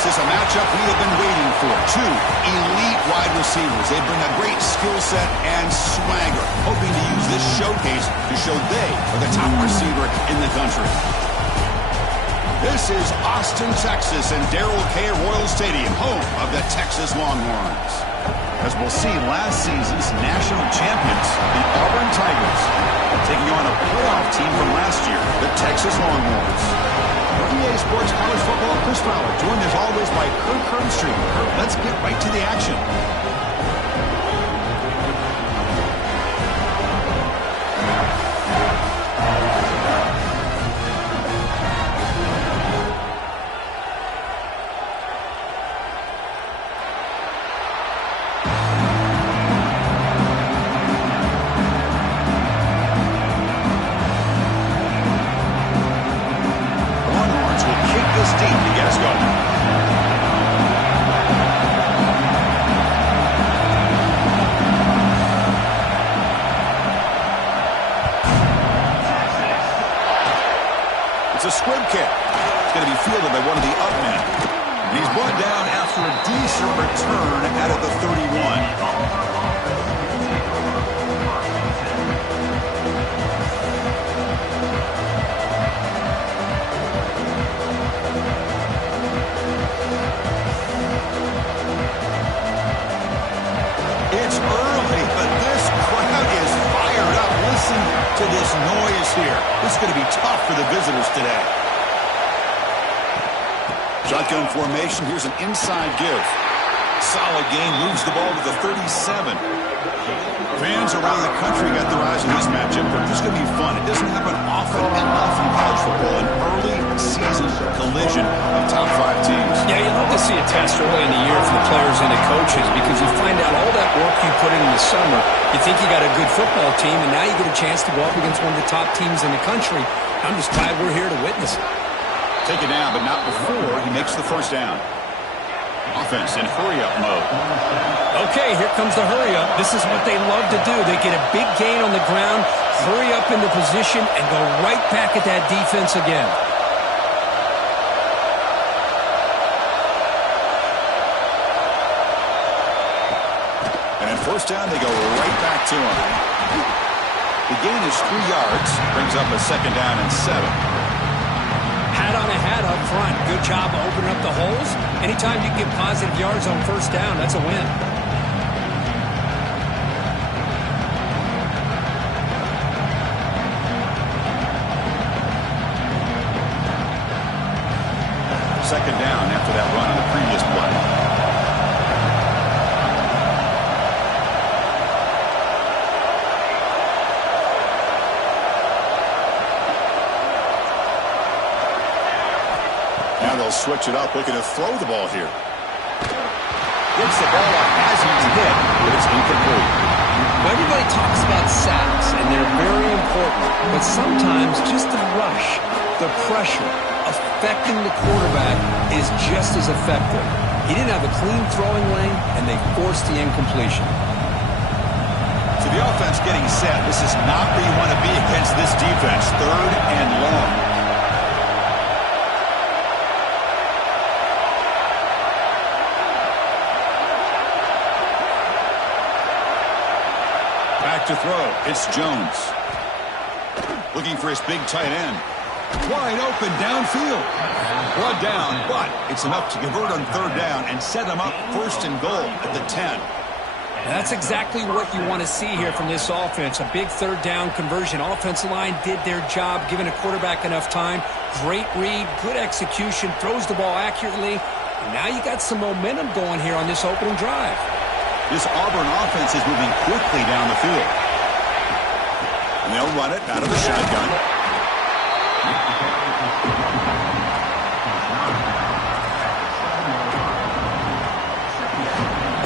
This is a matchup we have been waiting for. Two elite wide receivers. They bring a great skill set and swagger, hoping to use this showcase to show they are the top receiver in the country. This is Austin, Texas, and Darrell K. Royal Stadium, home of the Texas Longhorns. As we'll see, last season's national champions, the Auburn Tigers, taking on a playoff team from last year, the Texas Longhorns. For EA Sports College Football, Chris Fowler, joined as always by Kirk Herbstreit. Kirk, let's get right to the action. It's a squib kick. It's going to be fielded by one of the up men. And he's brought down after a decent return out of the 31. It's early, but this crowd is fired up. Listen to this noise here. This is going to be tough for the visitors today. Shotgun formation. Here's an inside give. Solid game. Moves the ball to the 37. Fans around the country got their eyes on this matchup, but this is going to be fun. It doesn't happen often enough in college football. An early season collision of top 5 teams. Yeah, you'd love to see a test early in the year for the players and the coaches because you find out all that work you put in the summer. You think you got a good football team, and now you get a chance to go up against one of the top teams in the country. I'm just glad we're here to witness it. Take it down, but not before he makes the first down. Offense in hurry-up mode. Okay, here comes the hurry-up. This is what they love to do. They get a big gain on the ground, hurry up into position, and go right back at that defense again. And at first down, they go right back to him. The gain is 3 yards, brings up a second down and 7. Hat on a hat up front. Good job of opening up the holes. Anytime you get positive yards on first down, that's a win. Second down after that run on the previous play. Now they'll switch it up, looking to throw the ball here. Gets the ball up as he's hit, but it's incomplete. Well, everybody talks about sacks, and they're very important. But sometimes just the rush, the pressure, affecting the quarterback is just as effective. He didn't have a clean throwing lane, and they forced the incompletion. So the offense getting set. This is not where you want to be against this defense. 3rd and long. Back to throw. It's Jones. Looking for his big tight end. Wide open downfield. Brought down, but it's enough to convert on 3rd down and set him up 1st and goal at the 10. That's exactly what you want to see here from this offense. A big 3rd down conversion. Offensive line did their job, giving a quarterback enough time. Great read, good execution, throws the ball accurately. And now you got some momentum going here on this opening drive. This Auburn offense is moving quickly down the field. And they'll run it out of the shotgun.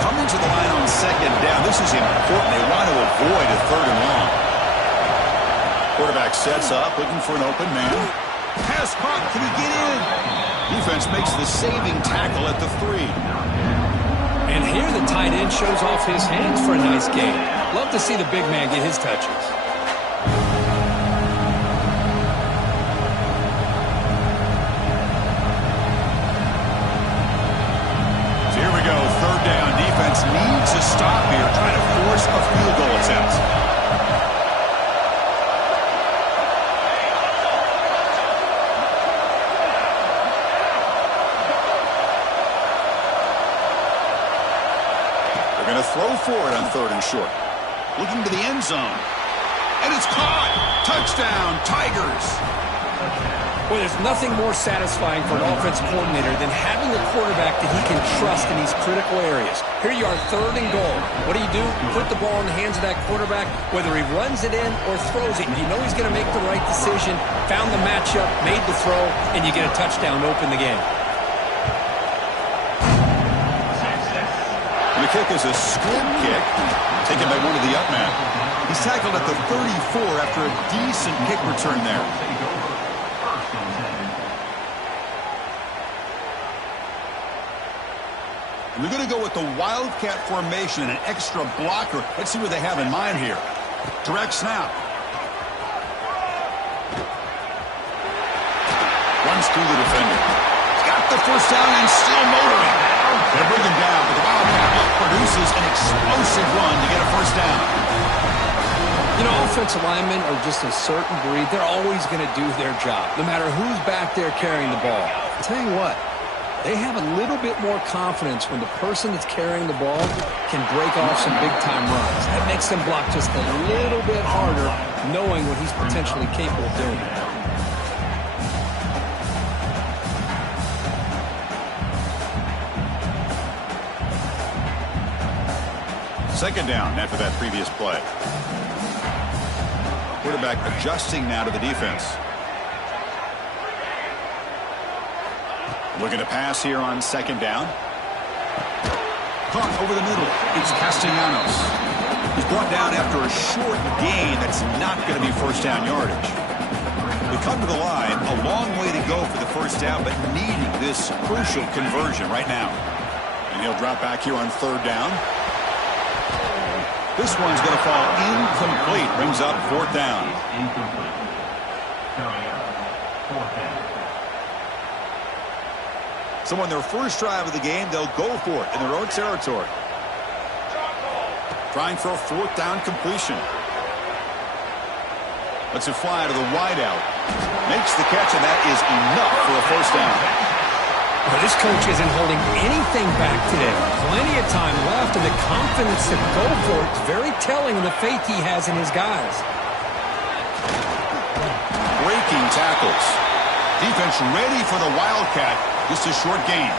Coming to the line on 2nd down. This is important. They want to avoid a 3rd and long. Quarterback sets up, looking for an open man. Pass caught. Can he get in? Defense makes the saving tackle at the 3. And here the tight end shows off his hands for a nice gain. Love to see the big man get his touches. throw for it on 3rd and short. Looking to the end zone. And it's caught. Touchdown, Tigers. Well, there's nothing more satisfying for an offense coordinator than having a quarterback that he can trust in these critical areas. Here you are, 3rd and goal. What do? Put the ball in the hands of that quarterback, whether he runs it in or throws it. You know he's going to make the right decision, found the matchup, made the throw, and you get a touchdown to open the game. The kick is a squib kick, taken by one of the up men. He's tackled at the 34 after a decent kick return there. We're going to go with the Wildcat formation and an extra blocker. Let's see what they have in mind here. Direct snap. Runs through the defender. Got the first down and still motoring. They're bringing down, but the Wildcat produces an explosive run to get a first down. You know, offensive linemen are just a certain breed. They're always going to do their job, no matter who's back there carrying the ball. I'll tell you what. They have a little bit more confidence when the person that's carrying the ball can break off some big-time runs. That makes them block just a little bit harder, knowing what he's potentially capable of doing. Second down after that previous play. Quarterback adjusting now to the defense. Looking to pass here on 2nd down. Caught over the middle. It's Castellanos. He's brought down after a short gain. That's not going to be first down yardage. We come to the line. A long way to go for the first down, but needing this crucial conversion right now. And he'll drop back here on 3rd down. This one's going to fall incomplete. Brings up 4th down. So on their first drive of the game, they'll go for it in their own territory. Trying for a 4th down completion. Lets it fly to the wideout. Makes the catch, and that is enough for a first down. Well, this coach isn't holding anything back today. Plenty of time left, and the confidence to go for it is very telling of the faith he has in his guys. Breaking tackles. Defense ready for the Wildcat. Just a short gain.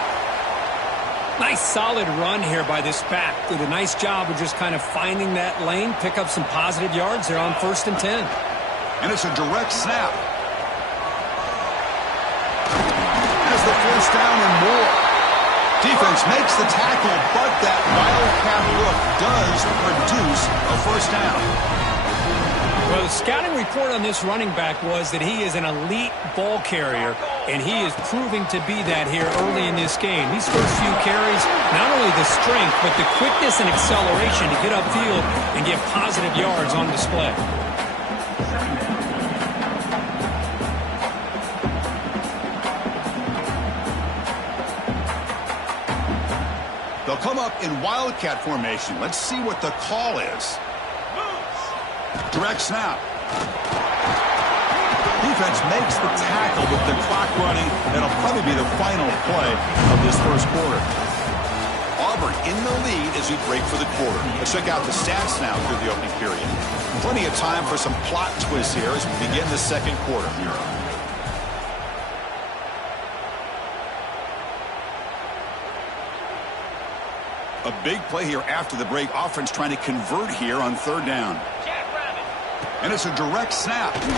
Nice solid run here by this back. Did a nice job of just kind of finding that lane, pick up some positive yards there on 1st and 10. And it's a direct snap. Has the first down and more. Defense makes the tackle, but that Wildcat look does produce a first down. Well, the scouting report on this running back was that he is an elite ball carrier, and he is proving to be that here early in this game. These first few carries, not only the strength, but the quickness and acceleration to get upfield and get positive yards on display. They'll come up in Wildcat formation. Let's see what the call is. Direct snap. Defense makes the tackle with the clock running. That'll probably be the final play of this first quarter. Auburn in the lead as we break for the quarter. Let's check out the stats now through the opening period. Plenty of time for some plot twists here as we begin the second quarter. A big play here after the break. Offense trying to convert here on 3rd down. And it's a direct snap. Defense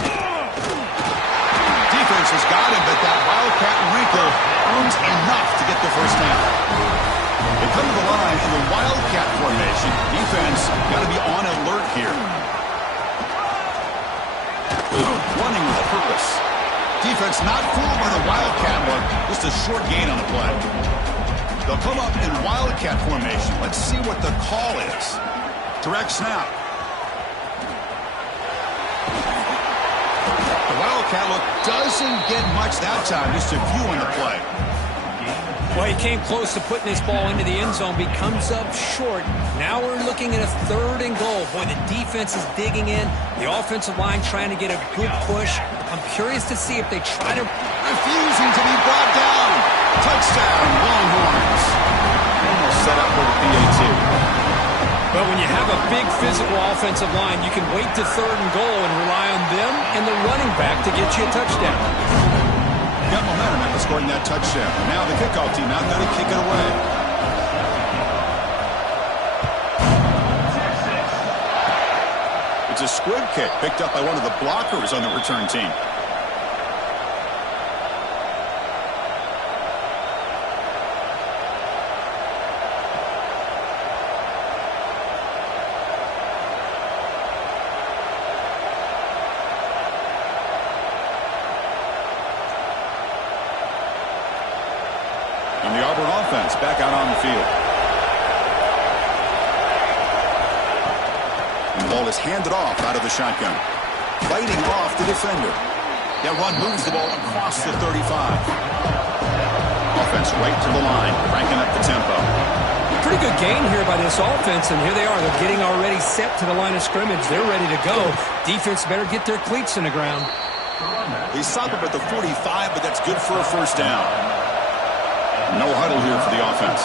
has got him, but that Wildcat wrinkle earns enough to get the first down. They come to the line in the Wildcat formation. Defense got to be on alert here. Running with a purpose. Defense not fooled by the Wildcat look. Just a short gain on the play. They'll come up in Wildcat formation. Let's see what the call is. Direct snap. The Wildcat look doesn't get much that time. Just a few on the play. Well, he came close to putting this ball into the end zone. Becomes up short. Now we're looking at a 3rd and goal. Boy, the defense is digging in. The offensive line trying to get a good push. I'm curious to see if they try to... Refusing to be brought down. Touchdown, Longhorns. Almost set up for the PAT. But when you have a big physical offensive line, you can wait to third and goal and rely on them and the running back to get you a touchdown. Got momentum after scoring that touchdown. Now the kickoff team out there to kick it away. It's a squib kick picked up by one of the blockers on the return team. And the Auburn offense back out on the field. And the ball is handed off out of the shotgun. Fighting off the defender. That run moves the ball across the 35. Offense right to the line, cranking up the tempo. Pretty good gain here by this offense, and here they are. They're getting already set to the line of scrimmage. They're ready to go. Defense better get their cleats in the ground. They stop up at the 45, but that's good for a first down. No huddle here for the offense.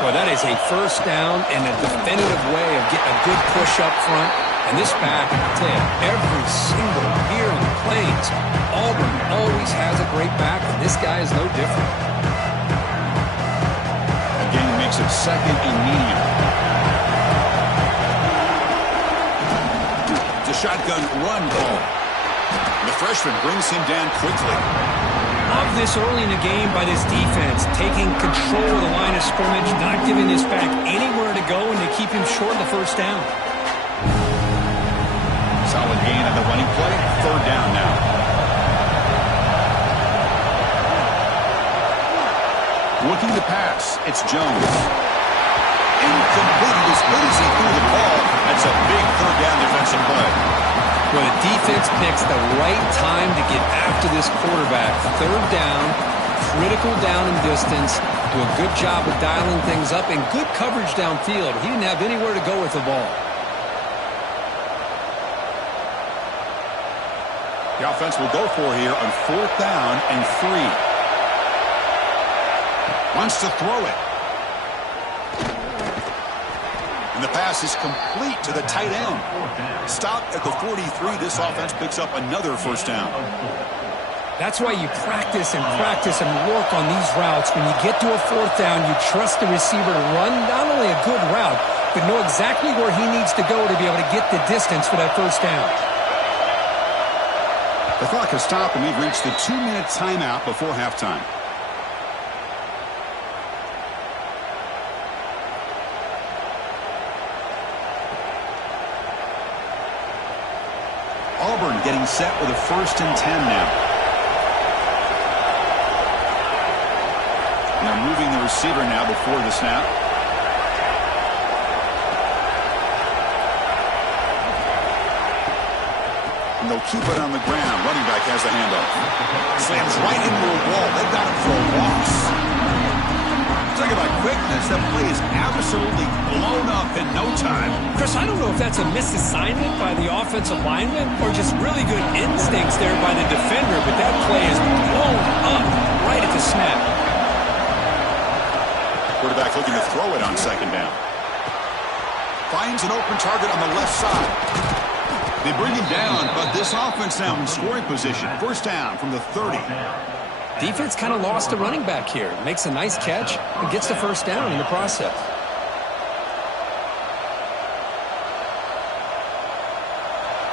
Well, that is a first down and a definitive way of getting a good push up front. And this back, I tell you, every single year in the plays, Auburn always has a great back, and this guy is no different. Again, makes it second and medium. It's a shotgun run ball. The freshman brings him down quickly. Love this early in the game by this defense, taking control of the line of scrimmage, not giving this back anywhere to go, and to keep him short of the first down. Solid gain on the running play. Third down now. Looking to pass. It's Jones. Incomplete. As good as he threw the ball, that's a big third down defensive play. Well, the defense picks the right time to get after this quarterback. Third down, critical down and distance. Do a good job of dialing things up and good coverage downfield. He didn't have anywhere to go with the ball. The offense will go for here on fourth down and 3. Wants to throw it. And the pass is complete to the tight end. Stop at the 43. This offense picks up another first down. That's why you practice and work on these routes. When you get to a fourth down, you trust the receiver to run not only a good route, but know exactly where he needs to go to be able to get the distance for that first down. The clock has stopped, and we've reached the 2-minute timeout before halftime. Auburn getting set with a 1st and 10 now. And they're moving the receiver now before the snap. And they'll keep it on the ground. Running back has the handoff. Slams right into a wall. They got him for a loss. Talk about quickness. That play is absolutely blown up in no time. Chris, I don't know if that's a misassignment by the offensive lineman or just really good instincts there by the defender, but that play is blown up right at the snap. Quarterback looking to throw it on second down. Finds an open target on the left side. They bring him down, but this offense now in scoring position. First down from the 30. Defense kind of lost the running back here. Makes a nice catch and gets the first down in the process.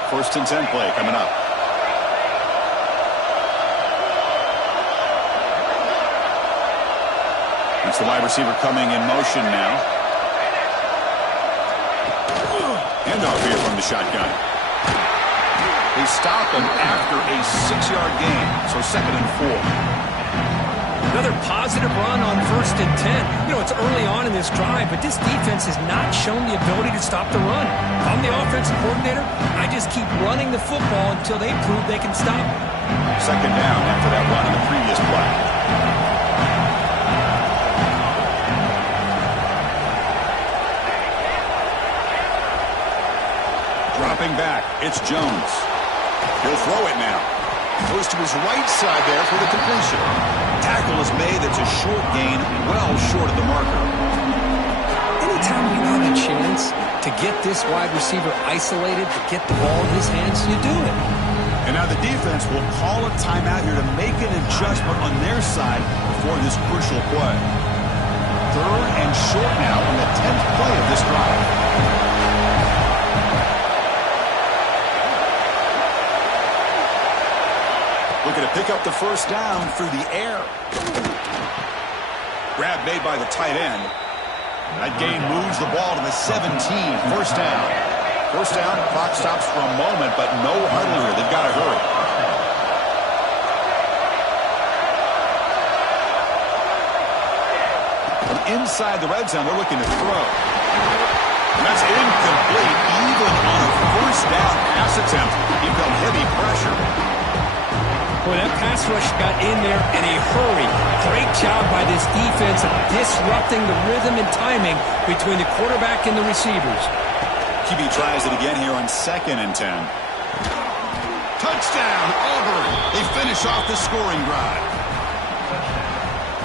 First and 10 play coming up. It's the wide receiver coming in motion now. Handoff here from the shotgun. They stop him after a 6-yard gain, so 2nd and 4. Another positive run on 1st and 10. You know, it's early on in this drive, but this defense has not shown the ability to stop the run. If I'm the offensive coordinator, I just keep running the football until they prove they can stop. 2nd down after that run on the previous play. Dropping back, it's Jones. He'll throw it now. Goes to his right side there for the completion. Tackle is made. That's a short gain, well short of the marker. Any anytime you have a chance to get this wide receiver isolated, to get the ball in his hands, you do it. And now the defense will call a timeout here to make an adjustment on their side before this crucial play. 3rd and short now on the 10th play of this drive. Looking to pick up the first down through the air. Grab made by the tight end. That gain moves the ball to the 17. First down. First down, clock stops for a moment, but no huddle here. They've got to hurry. From inside the red zone, they're looking to throw. And that's incomplete. Even on a first down pass attempt, he felt heavy pressure. Boy, that pass rush got in there in a hurry. Great job by this defense of disrupting the rhythm and timing between the quarterback and the receivers. QB tries it again here on 2nd and 10. Touchdown, Auburn. They finish off the scoring drive.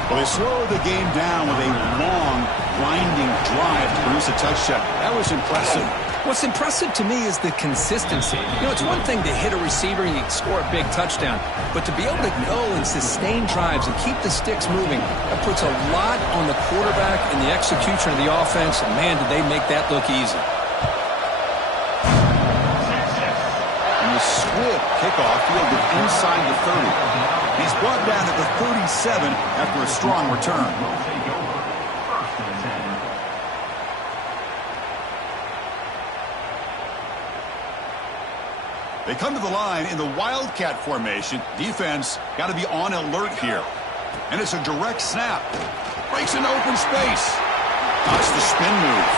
Well, they slow the game down with a long, grinding drive to produce a touchdown. That was impressive. What's impressive to me is the consistency. You know, it's one thing to hit a receiver and you score a big touchdown, but to be able to go and sustain drives and keep the sticks moving, that puts a lot on the quarterback and the execution of the offense, and man, did they make that look easy. And the swift kickoff fielded inside the 30. He's brought down at the 37 after a strong return. They come to the line in the Wildcat formation. Defense got to be on alert here. And it's a direct snap. Breaks into open space. That's the spin move.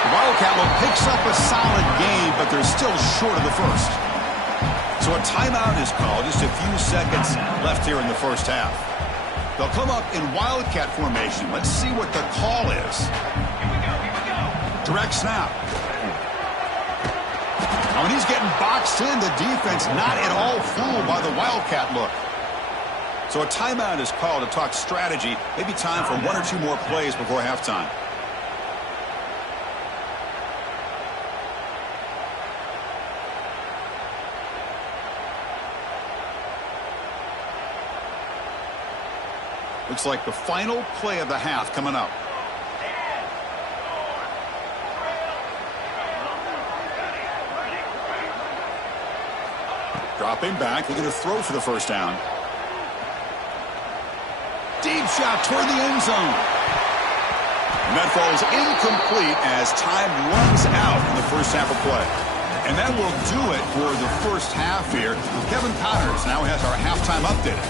The Wildcat will picks up a solid gain, but they're still short of the first. So a timeout is called. Just a few seconds left here in the first half. They'll come up in Wildcat formation. Let's see what the call is. Direct snap. When he's getting boxed in, the defense not at all fooled by the Wildcat look. So a timeout is called to talk strategy. Maybe time for 1 or 2 more plays before halftime. Looks like the final play of the half coming up. Dropping back, looking to throw for the first down. Deep shot toward the end zone. And that falls incomplete as time runs out in the first half of play. And that will do it for the first half here. Kevin Connors now has our halftime update.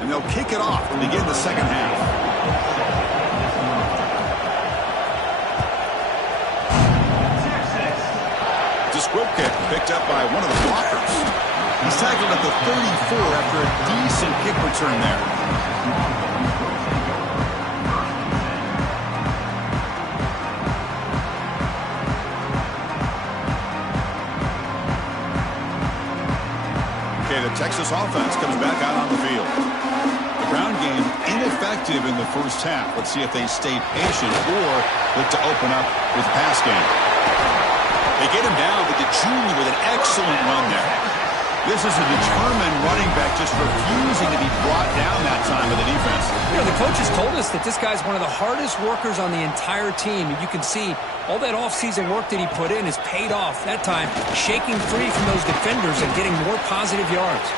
And they'll kick it off to begin the second half. Squib kick picked up by one of the blockers. He's tackled at the 34 after a decent kick return there. Okay, the Texas offense comes back out on the field. The ground game ineffective in the first half. Let's see if they stay patient or look to open up with the pass game. They get him down, but the junior with an excellent run there. This is a determined running back just refusing to be brought down that time by the defense. You know, the coaches told us that this guy's one of the hardest workers on the entire team. And you can see all that offseason work that he put in has paid off. That time, shaking free from those defenders and getting more positive yards.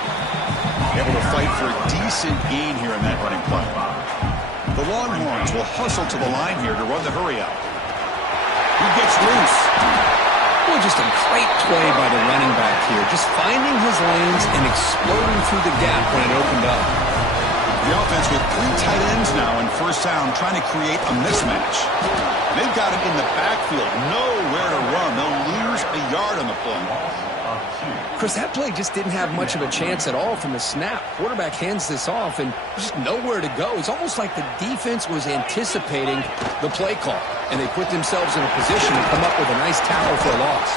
Able to fight for a decent gain here in that running play. The Longhorns will hustle to the line here to run the hurry up. He gets loose. Well, just a great play by the running back here. Just finding his lanes and exploding through the gap when it opened up. The offense with 3 tight ends now in first down trying to create a mismatch. They've got it in the backfield. Nowhere to run. They'll lose a yard on the play. Chris, that play just didn't have much of a chance at all from the snap. Quarterback hands this off and just nowhere to go. It's almost like the defense was anticipating the play call, and they put themselves in a position to come up with a nice tackle for a loss.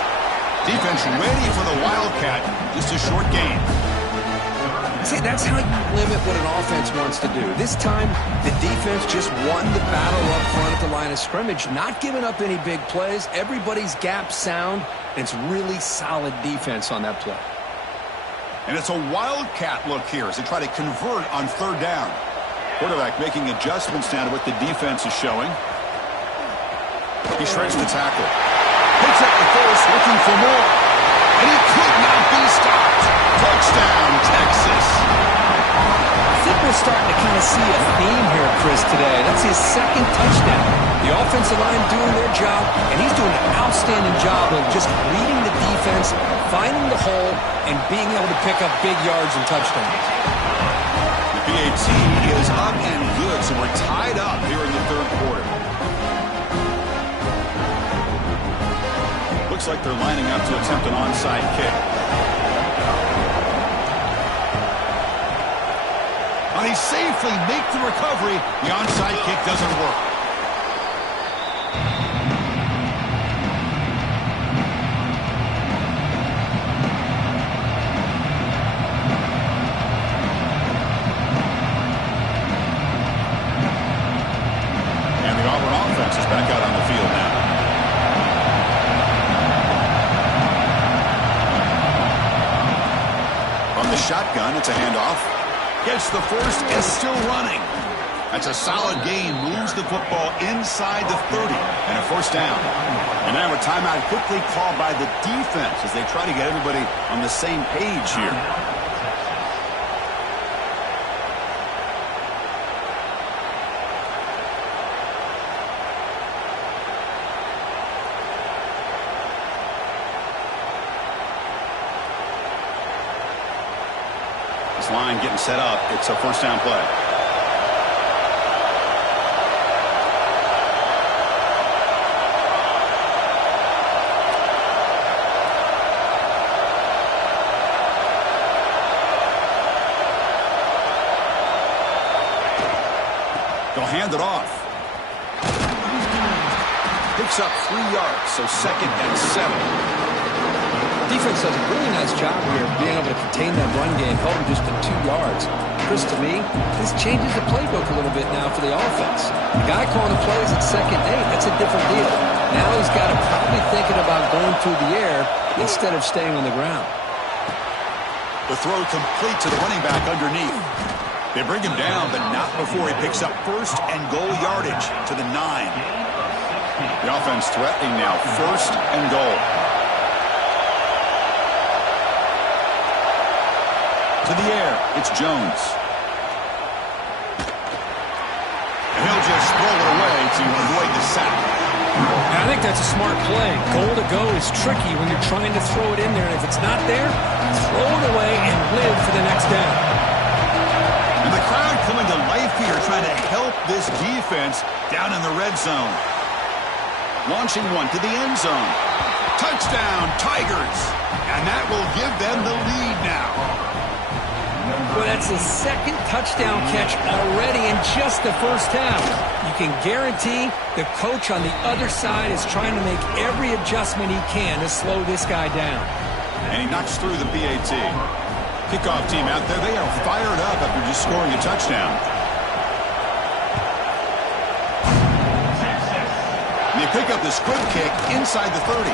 Defense ready for the Wildcat. Just a short gain. See, that's how you limit what an offense wants to do. This time, the defense just won the battle up front at the line of scrimmage, not giving up any big plays. Everybody's gap sound, and it's really solid defense on that play. And it's a wildcat look here as they try to convert on third down. Quarterback making adjustments now to what the defense is showing. He shreds the tackle. Picks up the first, looking for more. And he could not be stopped. Touchdown, Texas. I think we're starting to kind of see a theme here, Chris, today. That's his second touchdown. The offensive line doing their job, and he's doing an outstanding job of just leading the defense, finding the hole, and being able to pick up big yards and touchdowns. The PAT is up and good, so we're tied up here in the third quarter. Looks like they're lining up to attempt an onside kick. And he safely makes the recovery. The onside kick doesn't work. And the Auburn offense is back out on the field now. From the shotgun, it's a handoff. Gets the first and still running. That's a solid gain. Moves the football inside the 30 and a first down. And now a timeout quickly called by the defense as they try to get everybody on the same page here. Line getting set up. It's a first down play. They'll hand it off. Picks up 3 yards, so 2nd and 7. Defense does a really nice job here of being able to contain that run game, held him just to 2 yards. Chris, to me, this changes the playbook a little bit now for the offense. The guy calling the plays at 2nd and 8, that's a different deal. Now he's got to probably thinking about going through the air instead of staying on the ground. The throw complete to the running back underneath. They bring him down, but not before he picks up first and goal yardage to the 9. The offense threatening now, first and goal. To the air, it's Jones. And he'll just throw it away to avoid the sack. I think that's a smart play. Goal to go is tricky when you're trying to throw it in there. And if it's not there, throw it away and live for the next down. And the crowd coming to life here, trying to help this defense down in the red zone. Launching one to the end zone. Touchdown, Tigers. And that will give them the lead now. Well, that's his 2nd touchdown catch already in just the first half. You can guarantee the coach on the other side is trying to make every adjustment he can to slow this guy down. And he knocks through the PAT. Kickoff team out there, they are fired up after just scoring a touchdown. And they pick up the squib kick inside the 30.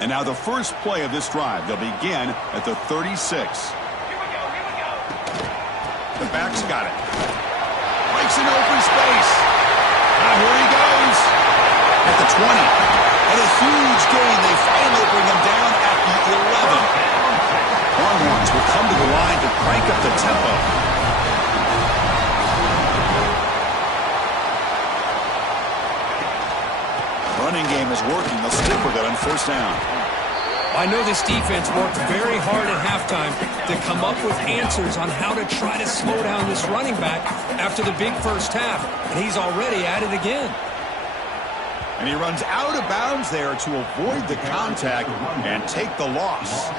And now the first play of this drive. They'll begin at the 36. Here we go. The back's got it. Breaks into open space. Now here he goes. At the 20. And a huge gain. They finally bring him down at the 11. Longhorns will come to the line to crank up the tempo. Running game is working. They'll stick with it on first down. I know this defense worked very hard at halftime to come up with answers on how to try to slow down this running back after the big first half, and he's already at it again. And he runs out of bounds there to avoid the contact and take the loss.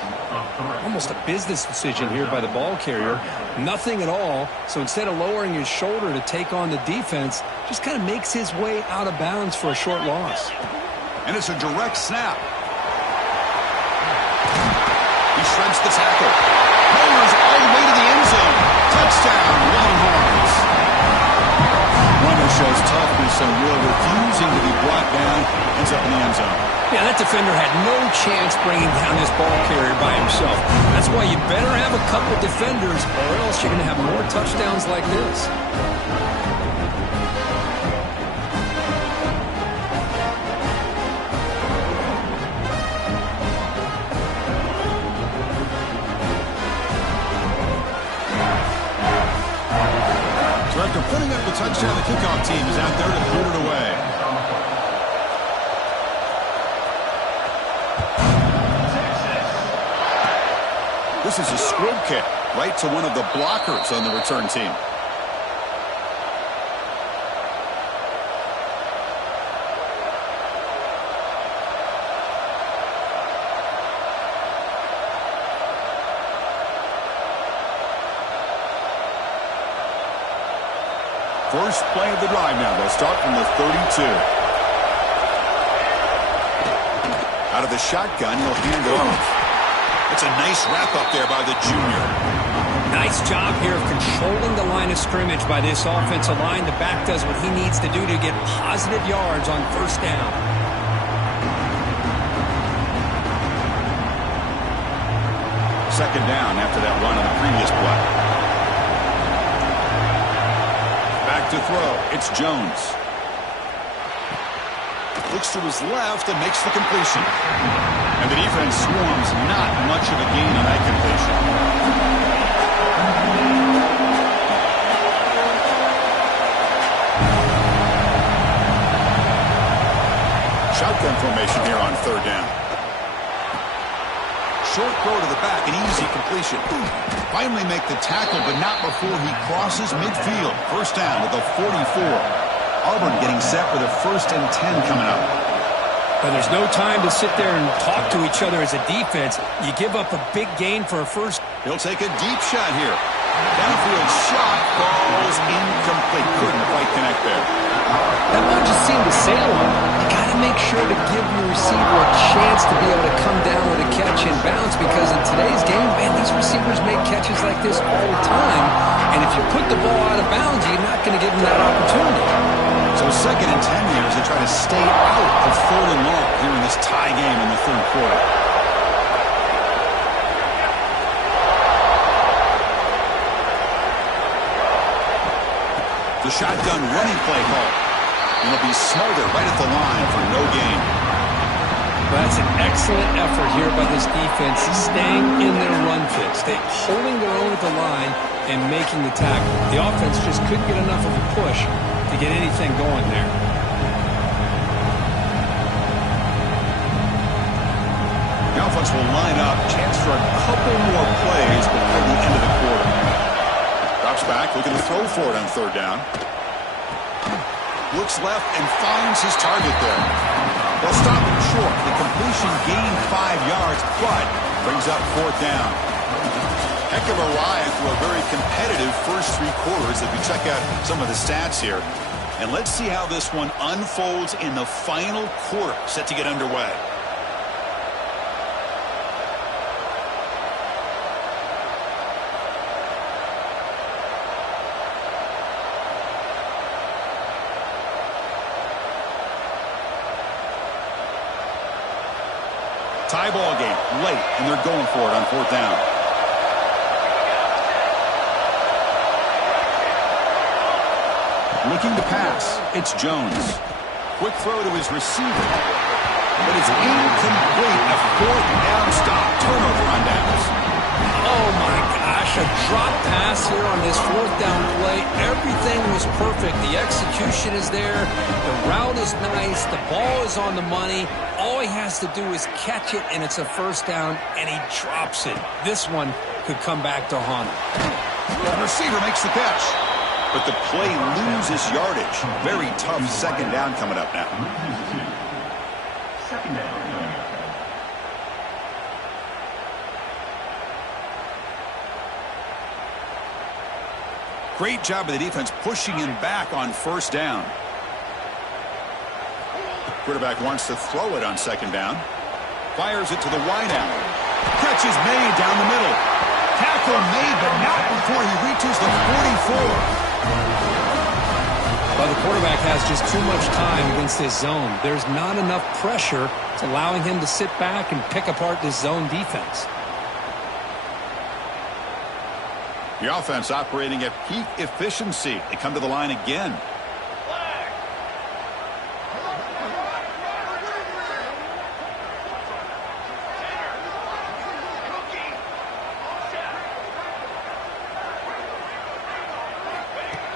Almost a business decision here by the ball carrier. Nothing at all. So instead of lowering his shoulder to take on the defense, just kind of makes his way out of bounds for a short loss. And it's a direct snap. He shreds the tackle. Rolls all the way to the end zone. Touchdown, Longhorns. One that shows toughness and will, refusing to be brought down, ends up in the end zone. Yeah, that defender had no chance bringing down this ball carrier by himself. That's why you better have a couple defenders, or else you're going to have more touchdowns like this. So after putting up the touchdown, the kickoff team is out there to put it away. This is a squib kick right to one of the blockers on the return team. First play of the drive now. They'll start from the 32. Out of the shotgun, he'll hand it off. It's a nice wrap-up there by the junior. Nice job here of controlling the line of scrimmage by this offensive line. The back does what he needs to do to get positive yards on first down. Second down after that run on the previous play. Back to throw. It's Jones. Looks to his left and makes the completion. And the defense swarms, not much of a gain on that completion. Shotgun formation here on third down. Short throw to the back, an easy completion. Finally make the tackle, but not before he crosses midfield. First down at the 44. Auburn getting set for the 1st and 10 coming up. But there's no time to sit there and talk to each other as a defense. You give up a big gain for a first. He'll take a deep shot here. Downfield shot falls incomplete. Couldn't quite connect there. That ball just seemed to sail on. You got to make sure to give your receiver a chance to be able to come down with a catch and bounce, because in today's game, man, these receivers make catches like this all the time. And if you put the ball out of bounds, you're not going to give them that opportunity. So 2nd and 10 here as they try to stay out of 3rd and long here in this tie game in the 3rd quarter. The shotgun running play call. And it'll be Smolder right at the line for no gain. That's an excellent effort here by this defense, staying in their run fit, holding their own at the line and making the tackle. The offense just couldn't get enough of a push to get anything going there. The offense will line up. Chance for a couple more plays before the end of the quarter. Drops back, looking to throw for it on 3rd down. Looks left and finds his target there. They'll stop him short. The completion gained 5 yards, but brings up 4th down. Heck of a ride through a very competitive first 3 quarters as we check out some of the stats here. And let's see how this one unfolds in the final quarter, set to get underway. Tie ball game, late, and they're going for it on 4th down. Looking to pass, it's Jones. Quick throw to his receiver, but it's incomplete. A 4th down stop, turnover on downs. Oh my gosh, a drop pass here on this 4th down play. Everything was perfect. The execution is there. The route is nice. The ball is on the money. All he has to do is catch it, and it's a 1st down, and he drops it. This one could come back to haunt him. The receiver makes the catch. but the play loses yardage. Very tough second down coming up now. Second down. Great job of the defense pushing him back on first down. Quarterback wants to throw it on second down. Fires it to the wideout. Catch is made down the middle. Tackle made, but not before he reaches the 44. Well, the quarterback has just too much time against this zone. There's not enough pressure. It's allowing him to sit back and pick apart this zone defense. The offense operating at peak efficiency. They come to the line again.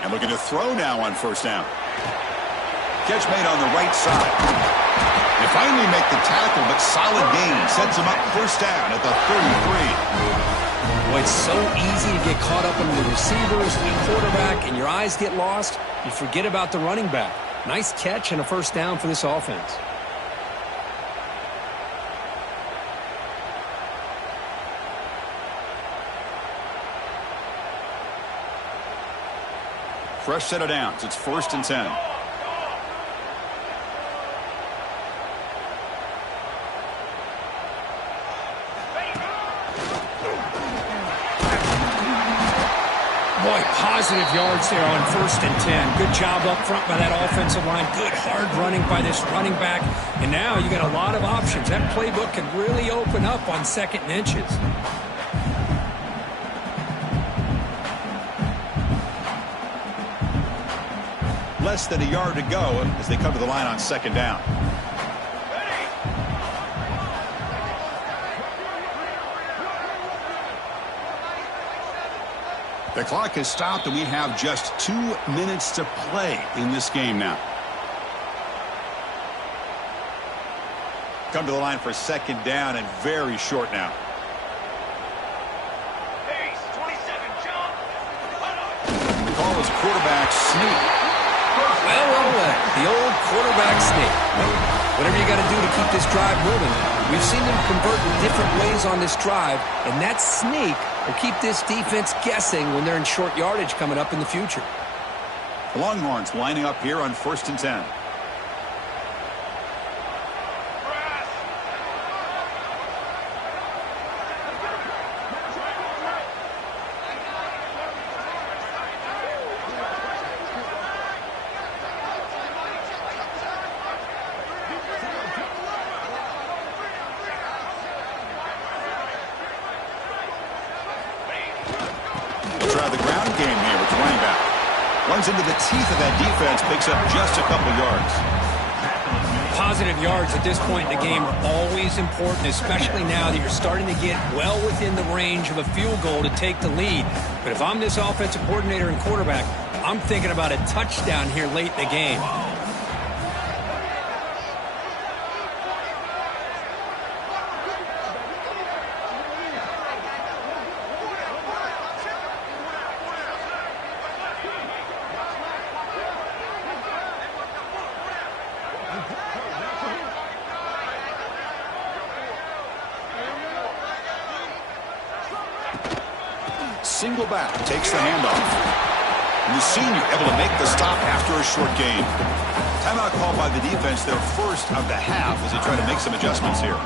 And looking to throw now on first down. Catch made on the right side. They finally make the tackle, but solid gain sets him up first down at the 33. Boy, it's so easy to get caught up in the receivers, the quarterback, and your eyes get lost. You forget about the running back. Nice catch and a first down for this offense. Fresh set of downs. It's 1st and 10. Boy, positive yards there on 1st and 10. Good job up front by that offensive line. Good hard running by this running back. And now you got a lot of options. That playbook can really open up on 2nd and inches. Less than a yard to go as they come to the line on 2nd down. The clock has stopped, and we have just 2 minutes to play in this game now. Come to the line for 2nd down and very short now. The call is quarterback sneak. Well, the old quarterback sneak. Whatever you got to do to keep this drive moving. We've seen them convert in different ways on this drive, and that sneak will keep this defense guessing when they're in short yardage coming up in the future. The Longhorns lining up here on 1st and 10. Try the ground game here with the running back. Runs into the teeth of that defense, picks up just a couple yards. Positive yards at this point in the game are always important, especially now that you're starting to get well within the range of a field goal to take the lead. But if I'm this offensive coordinator and quarterback, I'm thinking about a touchdown here late in the game. Single back, takes the handoff. And the senior able to make the stop after a short gain. Timeout called by the defense, their first of the half as they try to make some adjustments here.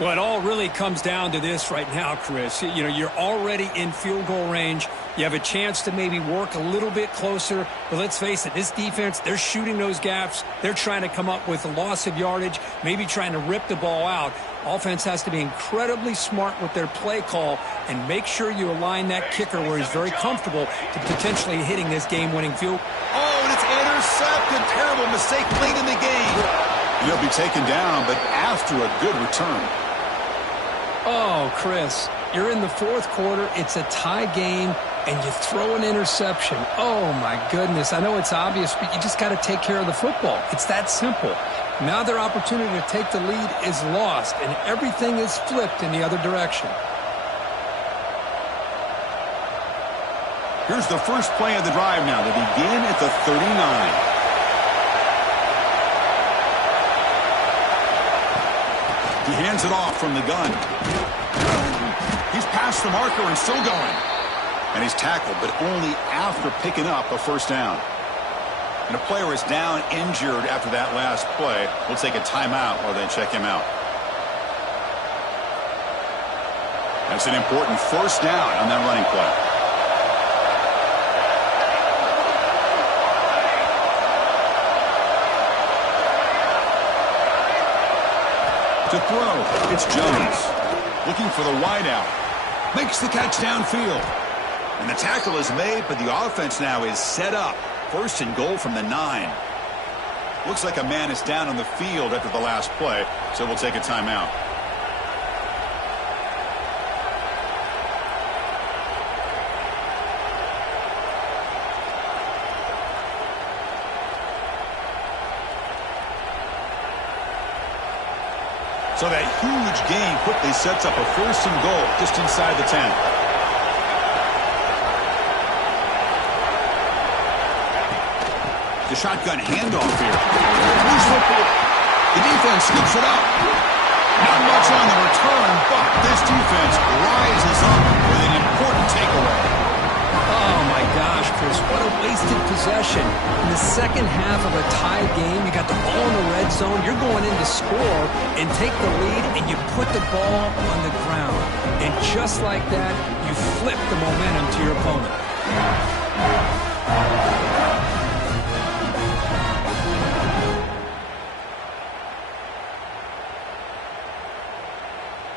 Well, it all really comes down to this right now, Chris. You know, you're already in field goal range. You have a chance to maybe work a little bit closer. But let's face it, this defense, they're shooting those gaps. They're trying to come up with a loss of yardage, maybe trying to rip the ball out. Offense has to be incredibly smart with their play call and make sure you align that kicker where he's very comfortable to potentially hitting this game-winning field. Oh, and it's intercepted. Terrible mistake late in the game. He'll be taken down, but after a good return. Oh, Chris, you're in the 4th quarter. It's a tie game, and you throw an interception. Oh, my goodness. I know it's obvious, but you just got to take care of the football. It's that simple. Now their opportunity to take the lead is lost, and everything is flipped in the other direction. Here's the first play of the drive now. They begin at the 39. He hands it off from the gun. He's past the marker and still going. And he's tackled, but only after picking up a first down. And a player is down injured after that last play. We'll take a timeout while they check him out. That's an important first down on that running play. To throw, it's Jones. Looking for the wideout. Makes the catch downfield. And the tackle is made, but the offense now is set up. First and goal from the 9. Looks like a man is down on the field after the last play, so we'll take a timeout. So that huge gain quickly sets up a first and goal just inside the 10. The shotgun handoff here. Loose football. The defense scoops it up. Not much on the return, but this defense rises up with an important takeaway. Oh, my gosh, Chris, what a wasted possession. In the second half of a tied game, you got the ball in the red zone, you're going in to score and take the lead, and you put the ball on the ground. And just like that, you flip the momentum to your opponent.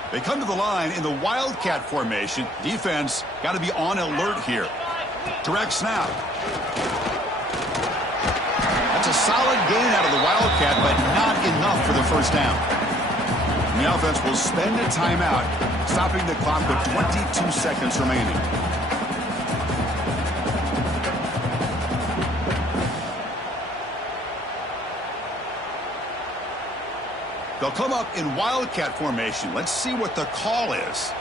They come to the line in the Wildcat formation. Defense got to be on alert here. Direct snap. That's a solid gain out of the Wildcat, but not enough for the first down. And the offense will spend a timeout, stopping the clock with 22 seconds remaining. They'll come up in Wildcat formation. Let's see what the call is.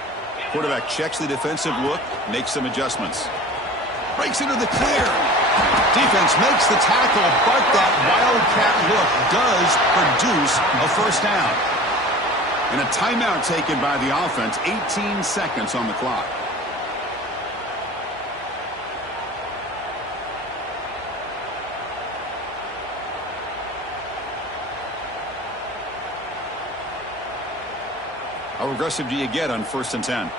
Quarterback checks the defensive look, makes some adjustments. Breaks into the clear. Defense makes the tackle, but that Wildcat look does produce a first down. And a timeout taken by the offense, 18 seconds on the clock. How aggressive do you get on 1st and 10?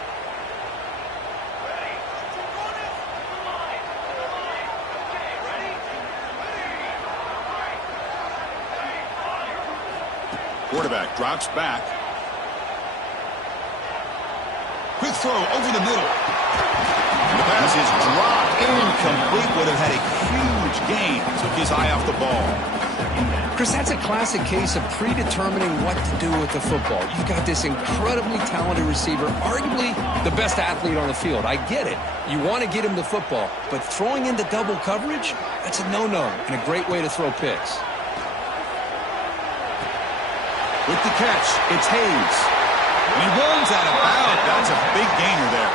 Quarterback drops back. Quick throw over the middle. The pass is dropped incomplete. Would have had a huge gain. Took his eye off the ball. Chris, that's a classic case of predetermining what to do with the football. You've got this incredibly talented receiver, arguably the best athlete on the field. I get it. You want to get him the football, but throwing into double coverage, that's a no-no and a great way to throw picks. With the catch, it's Hayes. And he runs out of bounds. That's a big gainer there.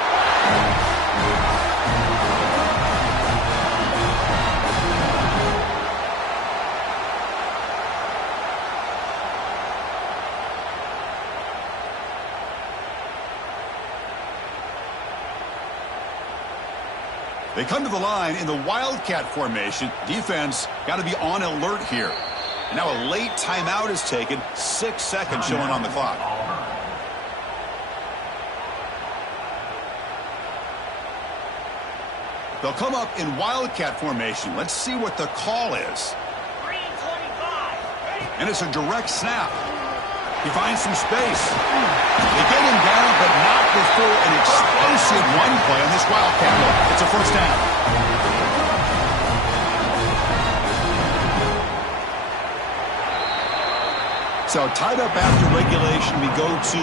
They come to the line in the Wildcat formation. Defense got to be on alert here. Now a late timeout is taken. 6 seconds showing on the clock. They'll come up in Wildcat formation. Let's see what the call is. And it's a direct snap. He finds some space. They get him down, but not before an explosive run play on this Wildcat look. It's a first down. So tied up after regulation, we go to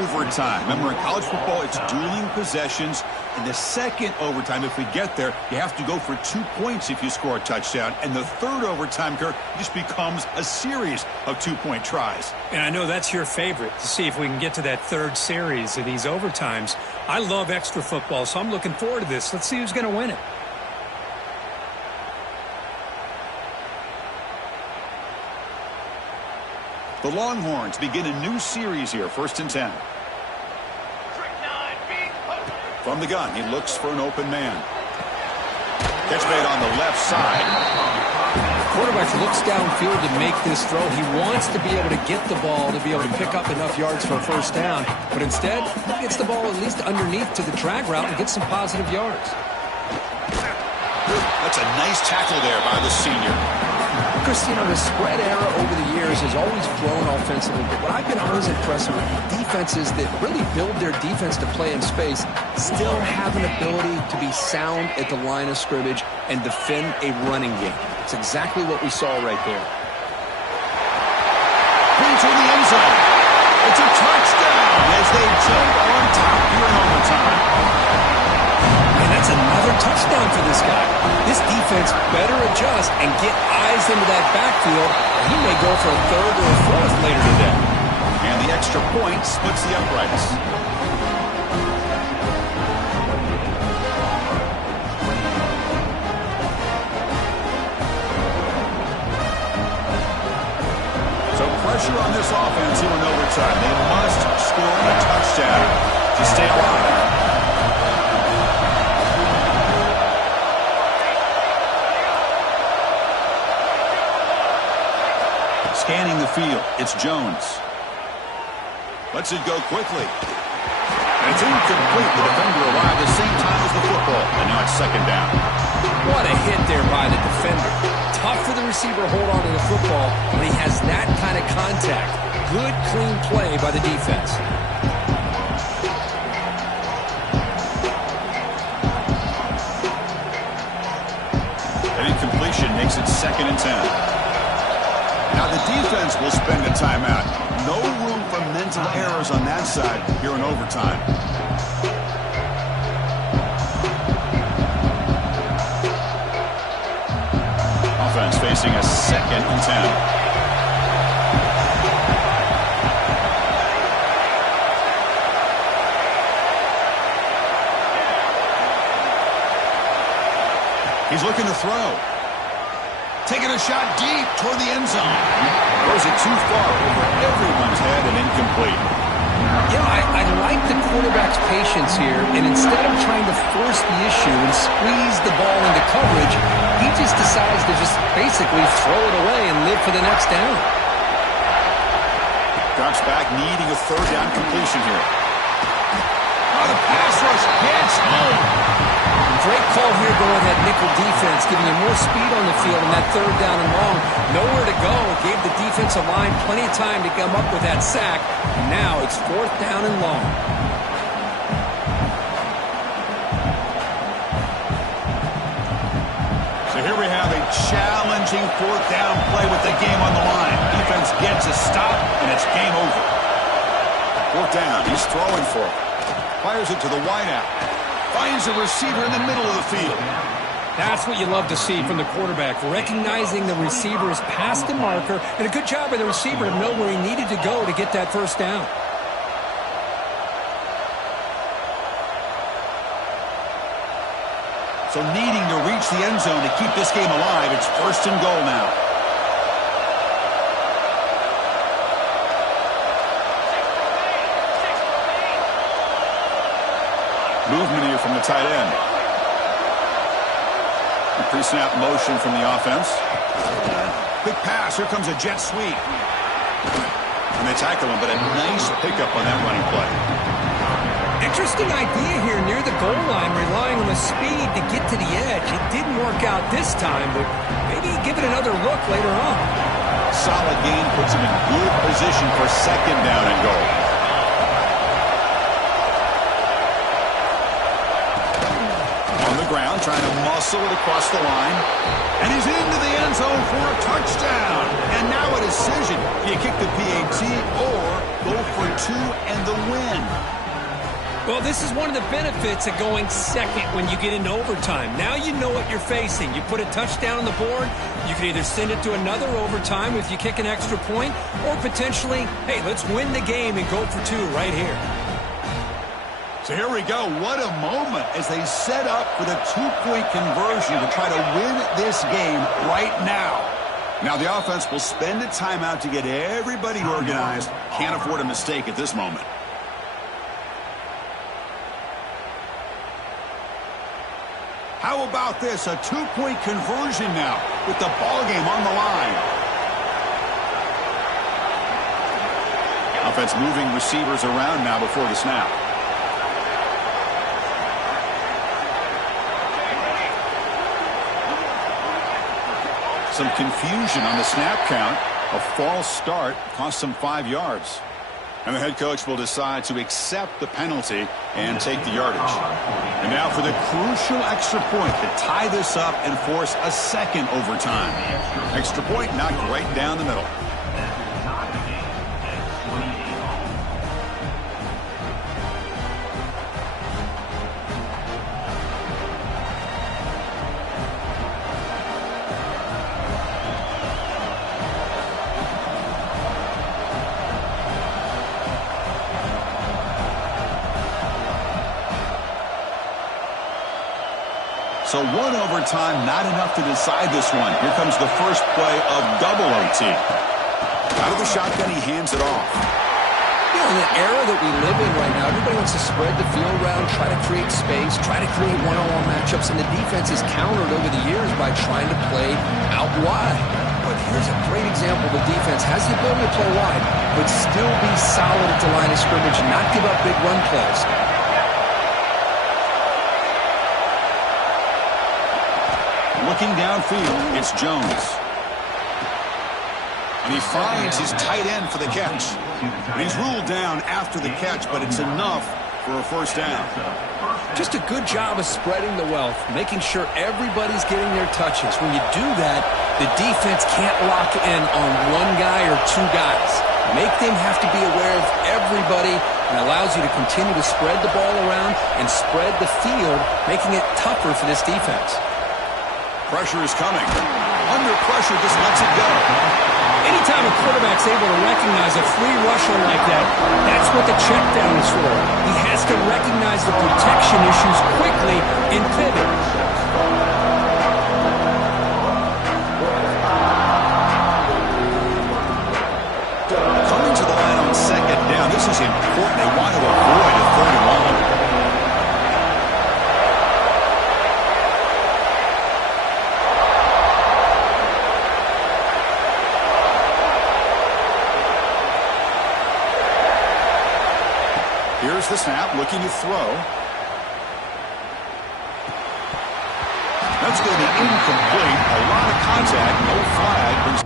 overtime. Remember, in college football, it's dueling possessions. In the second overtime, if we get there, you have to go for 2 points if you score a touchdown. And the third overtime, Kirk, just becomes a series of 2-point tries. And I know that's your favorite, to see if we can get to that third series of these overtimes. I love extra football, so I'm looking forward to this. Let's see who's going to win it. The Longhorns begin a new series here, 1st and 10. From the gun, he looks for an open man. Catch made on the left side. The quarterback looks downfield to make this throw. He wants to be able to get the ball to be able to pick up enough yards for a first down. But instead, he gets the ball at least underneath to the drag route and gets some positive yards. That's a nice tackle there by the senior. Chris, you know, the spread era over the years has always grown offensively, but what I've been always impressed with defenses that really build their defense to play in space still have an ability to be sound at the line of scrimmage and defend a running game. It's exactly what we saw right there. Into the end zone. It's a touchdown as they jump on top here in overtime. And that's another touchdown for this guy. This defense better adjust and get eyes into that backfield. He may go for a third or a fourth later today. And the extra point splits the uprights. So pressure on this offense here in overtime. They must score a touchdown to stay alive. Scanning the field, it's Jones. Lets it go quickly. And it's incomplete. The defender arrived at the same time as the football. And now it's 2nd down. What a hit there by the defender. Tough for the receiver to hold on to the football, but he has that kind of contact. Good, clean play by the defense. An incompletion makes it 2nd and 10. Now the defense will spend a timeout. No room for mental errors on that side here in overtime. Offense facing a 2nd and 10. He's looking to throw. Taking a shot deep toward the end zone. Throws it too far over everyone's head and incomplete. Yeah, I like the quarterback's patience here, and instead of trying to force the issue and squeeze the ball into coverage, he just decides to just basically throw it away and live for the next down. Drops back, needing a 3rd down completion here. Oh, the pass rush hits home. Great call here going with that nickel defense, giving you more speed on the field in that 3rd down and long. Nowhere to go. Gave the defensive line plenty of time to come up with that sack. And now it's 4th down and long. So here we have a challenging 4th down play with the game on the line. Defense gets a stop, and it's game over. 4th down. He's throwing for it. Fires it to the wideout. Finds a receiver in the middle of the field. That's what you love to see from the quarterback, recognizing the receiver is past the marker, and a good job by the receiver to know where he needed to go to get that 1st down. So needing to reach the end zone to keep this game alive, it's 1st and goal now. Movement here from the tight end. Pre-snap motion from the offense. Quick pass. Here comes a jet sweep. And they tackle him, but a nice pickup on that running play. Interesting idea here near the goal line, relying on the speed to get to the edge. It didn't work out this time, but maybe give it another look later on. Solid gain puts him in good position for 2nd down and goal. Ground, trying to muscle it across the line. And he's into the end zone for a touchdown. And now a decision. Do you kick the PAT or go for 2 and the win? Well, this is one of the benefits of going 2nd when you get into overtime. Now you know what you're facing. You put a touchdown on the board, you can either send it to another overtime if you kick an extra point, or potentially, hey, let's win the game and go for 2 right here. So here we go. What a moment as they set up for the 2-point conversion to try to win this game right now. Now the offense will spend a timeout to get everybody organized. Can't afford a mistake at this moment. How about this? A two-point conversion now with the ball game on the line. Offense moving receivers around now before the snap. Some confusion on the snap count. A false start cost them 5 yards. And the head coach will decide to accept the penalty and take the yardage. And now for the crucial extra point to tie this up and force a second overtime. Extra point knocked right down the middle. So one overtime, not enough to decide this one. Here comes the first play of double OT. Out of the shotgun, he hands it off. You know, in the era that we live in right now, everybody wants to spread the field around, try to create space, try to create one-on-one matchups, and the defense is countered over the years by trying to play out wide. But here's a great example. The defense has the ability to play wide, but still be solid at the line of scrimmage and not give up big run plays. Looking downfield, it's Jones. And he finds his tight end for the catch. And he's ruled down after the catch, but it's enough for a first down. Just a good job of spreading the wealth, making sure everybody's getting their touches. When you do that, the defense can't lock in on one guy or two guys. Make them have to be aware of everybody, and allows you to continue to spread the ball around and spread the field, making it tougher for this defense. Pressure is coming. Under pressure, just lets it go. Anytime a quarterback's able to recognize a free rusher like that, that's what the check down is for. He has to recognize the protection issues quickly and pivot. Coming to the line on second down. This is important. They want to avoid a third and long. Here's the snap, looking to throw. That's going to be incomplete. A lot of contact, no flag.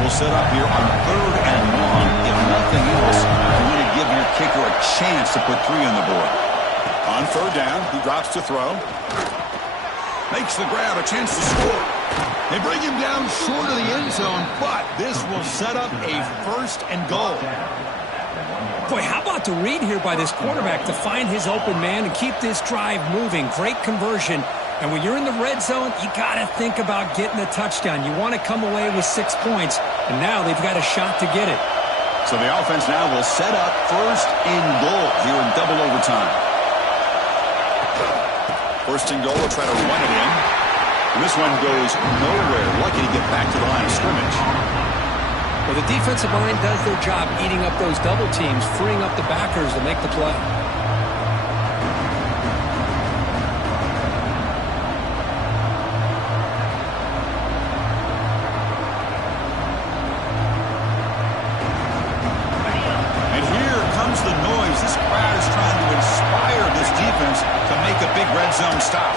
Will set up here on third and long. If nothing else, you want to give your kicker a chance to put 3 on the board. On third down, he drops to throw. Makes the grab, a chance to score. They bring him down short of the end zone, but this will set up a first and goal. Boy, how about the read here by this quarterback to find his open man and keep this drive moving. Great conversion. And when you're in the red zone, you got to think about getting a touchdown. You want to come away with 6 points, and now they've got a shot to get it. So the offense now will set up first and goal here in double overtime. First and goal, will try to run it in. And this one goes nowhere. Lucky to get back to the line of scrimmage. Well, the defensive line does their job eating up those double teams, freeing up the backers to make the play. Zone stop.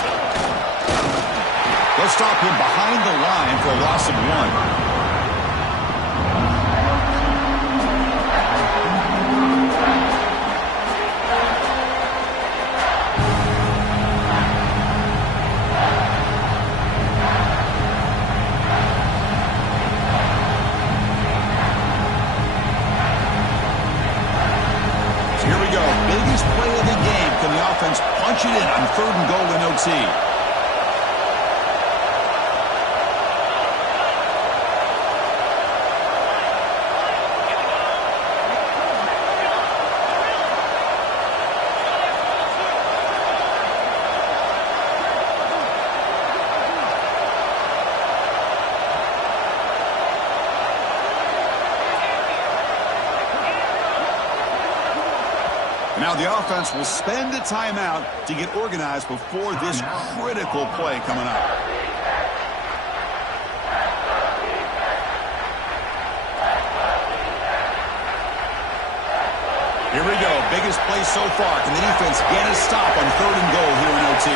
They'll stop him behind the line for a loss of 1. the offense punch it in on 3rd and goal in OT. Now the offense will spend a timeout to get organized before this critical play coming up. Here we go. Biggest play so far. Can the defense get a stop on 3rd and goal here in OT?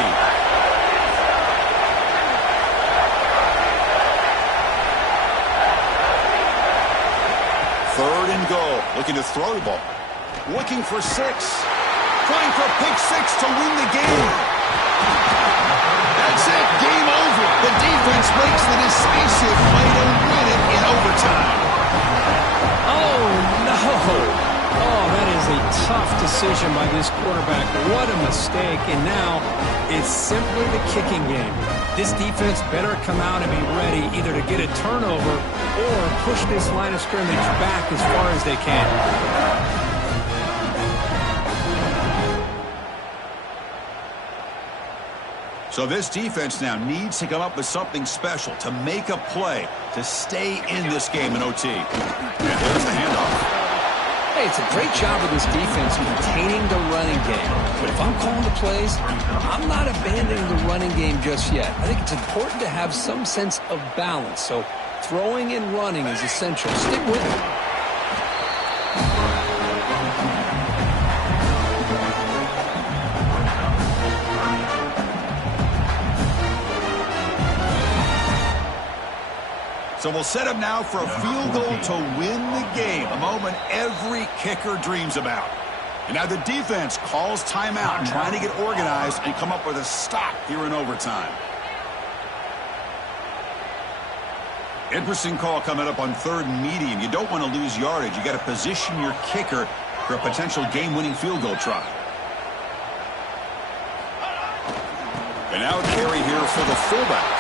Third and goal. Looking to throw the ball. Looking for 6. Trying for pick 6 to win the game. That's it. Game over. The defense makes the decisive play to win it in overtime. Oh, no. Oh, that is a tough decision by this quarterback. What a mistake. And now it's simply the kicking game. This defense better come out and be ready either to get a turnover or push this line of scrimmage back as far as they can. So this defense now needs to come up with something special to make a play to stay in this game in OT. And there's the handoff. Hey, it's a great job of this defense maintaining the running game. But if I'm calling the plays, I'm not abandoning the running game just yet. I think it's important to have some sense of balance. So throwing and running is essential. Stick with it. So we'll set up now for a field goal to win the game, a moment every kicker dreams about. And now the defense calls timeout, trying to get organized and come up with a stop here in overtime. Interesting call coming up on 3rd and medium. You don't want to lose yardage. You got to position your kicker for a potential game-winning field goal try. And now carry here for the fullback.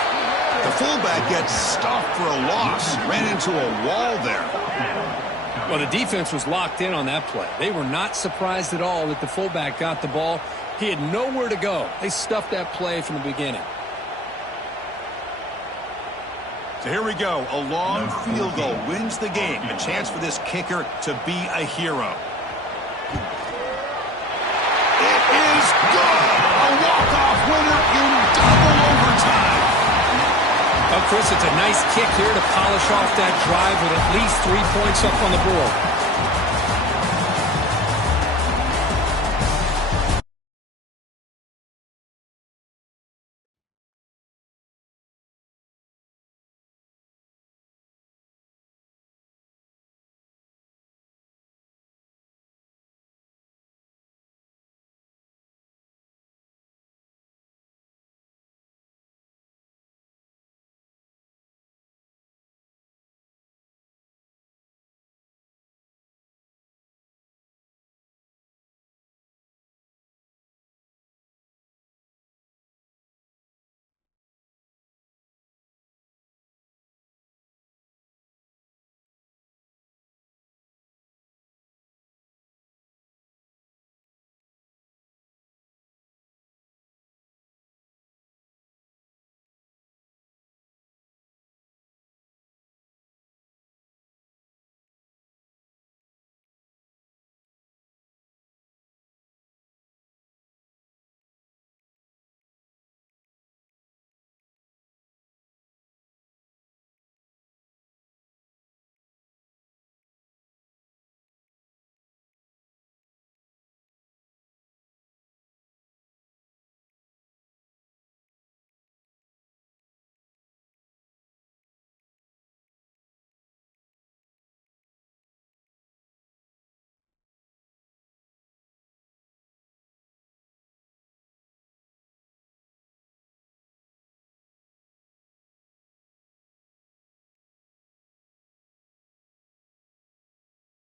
The fullback gets stuffed for a loss. Ran into a wall there. Well, the defense was locked in on that play. They were not surprised at all that the fullback got the ball. He had nowhere to go. They stuffed that play from the beginning. So here we go. A long field goal wins the game. A chance for this kicker to be a hero. It is good. A walk-off winner in double overtime. Well, Chris, it's a nice kick here to polish off that drive with at least 3 points up on the board.